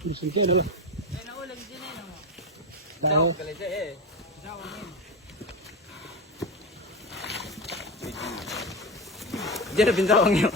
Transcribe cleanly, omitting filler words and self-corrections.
Gusto ko na. May naulam din eh, no? Tayo. Diyan na pintawan yun.